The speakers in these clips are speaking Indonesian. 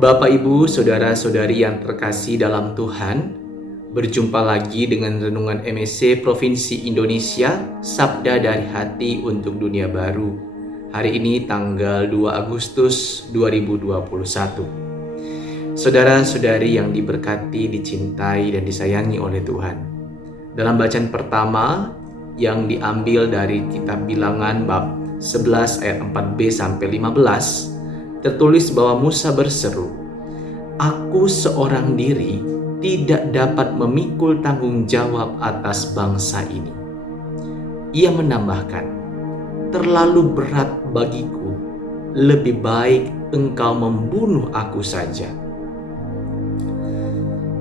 Bapak, Ibu, Saudara-saudari yang terkasih dalam Tuhan, berjumpa lagi dengan Renungan MSC Provinsi Indonesia, Sabda dari Hati untuk Dunia Baru. Hari ini tanggal 2 Agustus 2021. Saudara-saudari yang diberkati, dicintai, dan disayangi oleh Tuhan. Dalam bacaan pertama yang diambil dari kitab Bilangan bab 11 ayat 4b sampai 15, tertulis bahwa Musa berseru, "Aku seorang diri tidak dapat memikul tanggung jawab atas bangsa ini." Ia menambahkan, "Terlalu berat bagiku, lebih baik engkau membunuh aku saja."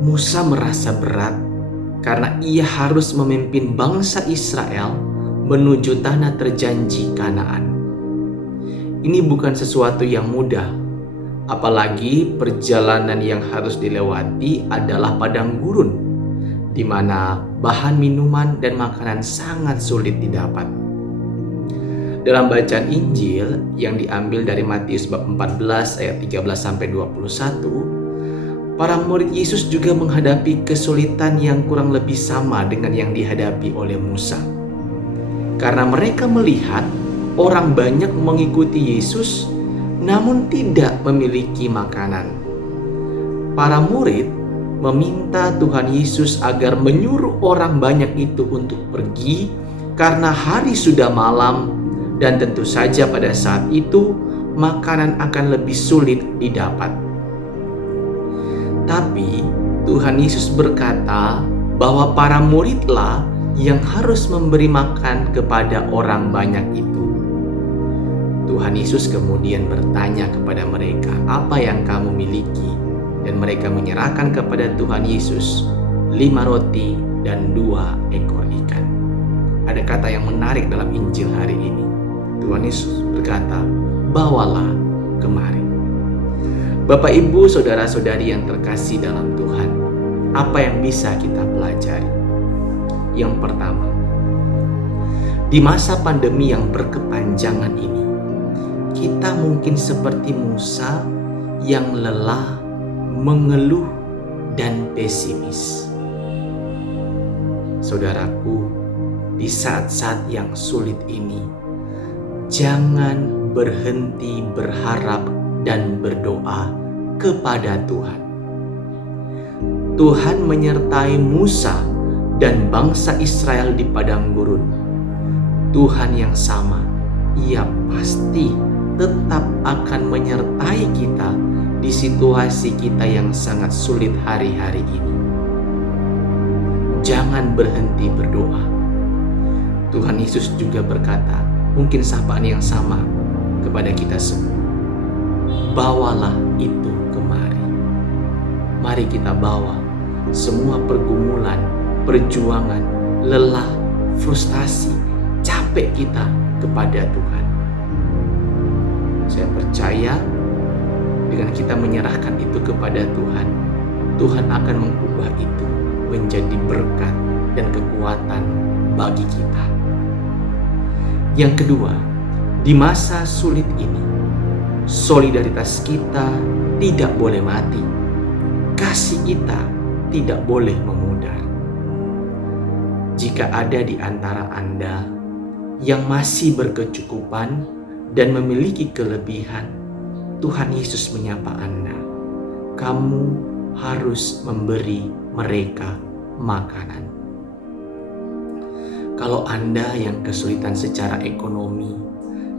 Musa merasa berat karena ia harus memimpin bangsa Israel menuju tanah terjanji Kanaan. Ini bukan sesuatu yang mudah, apalagi perjalanan yang harus dilewati adalah padang gurun, di mana bahan minuman dan makanan sangat sulit didapat. Dalam bacaan Injil yang diambil dari Matius bab 14 ayat 13-21, para murid Yesus juga menghadapi kesulitan yang kurang lebih sama dengan yang dihadapi oleh Musa. Karena mereka melihat orang banyak mengikuti Yesus, namun tidak memiliki makanan. Para murid meminta Tuhan Yesus agar menyuruh orang banyak itu untuk pergi karena hari sudah malam dan tentu saja pada saat itu makanan akan lebih sulit didapat. Tapi Tuhan Yesus berkata bahwa para muridlah yang harus memberi makan kepada orang banyak itu. Tuhan Yesus kemudian bertanya kepada mereka, "Apa yang kamu miliki?" Dan mereka menyerahkan kepada Tuhan Yesus 5 roti dan 2 ekor ikan. Ada kata yang menarik dalam Injil hari ini. Tuhan Yesus berkata, "Bawalah kemari." Bapak, Ibu, Saudara-saudari yang terkasih dalam Tuhan, apa yang bisa kita pelajari? Yang pertama, di masa pandemi yang berkepanjangan ini, kita mungkin seperti Musa yang lelah, mengeluh, dan pesimis. Saudaraku, di saat-saat yang sulit ini, jangan berhenti berharap dan berdoa kepada Tuhan. Tuhan menyertai Musa dan bangsa Israel di padang gurun. Tuhan yang sama, Ia pasti tetap akan menyertai kita di situasi kita yang sangat sulit hari-hari ini. Jangan berhenti berdoa. Tuhan Yesus juga berkata, mungkin sapaan yang sama kepada kita semua, "Bawalah itu kemari." Mari kita bawa semua pergumulan, perjuangan, lelah, frustasi, capek kita kepada Tuhan. Saya percaya dengan kita menyerahkan itu kepada Tuhan, Tuhan akan mengubah itu menjadi berkat dan kekuatan bagi kita. Yang kedua, di masa sulit ini, solidaritas kita tidak boleh mati. Kasih kita tidak boleh memudar. Jika ada di antara Anda yang masih berkecukupan dan memiliki kelebihan, Tuhan Yesus menyapa Anda. Kamu harus memberi mereka makanan. Kalau Anda yang kesulitan secara ekonomi,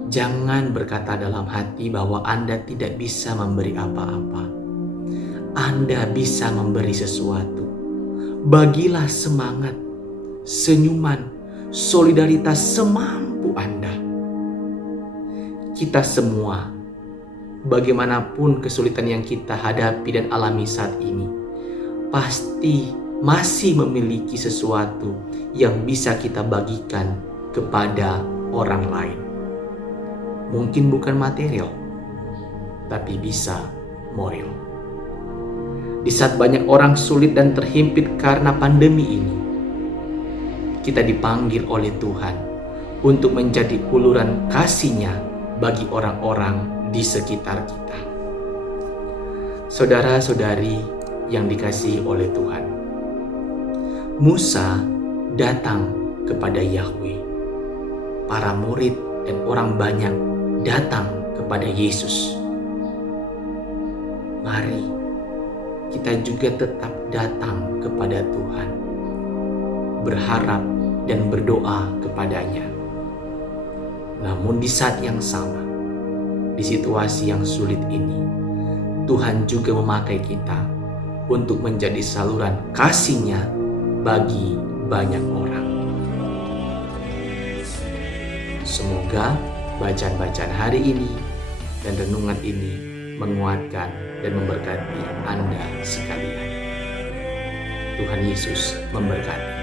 jangan berkata dalam hati bahwa Anda tidak bisa memberi apa-apa. Anda bisa memberi sesuatu. Bagilah semangat, senyuman, solidaritas semampu Anda. Kita semua, bagaimanapun kesulitan yang kita hadapi dan alami saat ini, pasti masih memiliki sesuatu yang bisa kita bagikan kepada orang lain. Mungkin bukan material, tapi bisa moral. Di saat banyak orang sulit dan terhimpit karena pandemi ini, kita dipanggil oleh Tuhan untuk menjadi uluran kasih-Nya bagi orang-orang di sekitar kita. Saudara-saudari yang dikasihi oleh Tuhan, Musa datang kepada Yahweh. Para murid dan orang banyak datang kepada Yesus. Mari kita juga tetap datang kepada Tuhan, berharap dan berdoa kepadanya. Namun di saat yang sama, di situasi yang sulit ini, Tuhan juga memakai kita untuk menjadi saluran kasih-Nya bagi banyak orang. Semoga bacaan-bacaan hari ini dan renungan ini menguatkan dan memberkati Anda sekalian. Tuhan Yesus memberkati.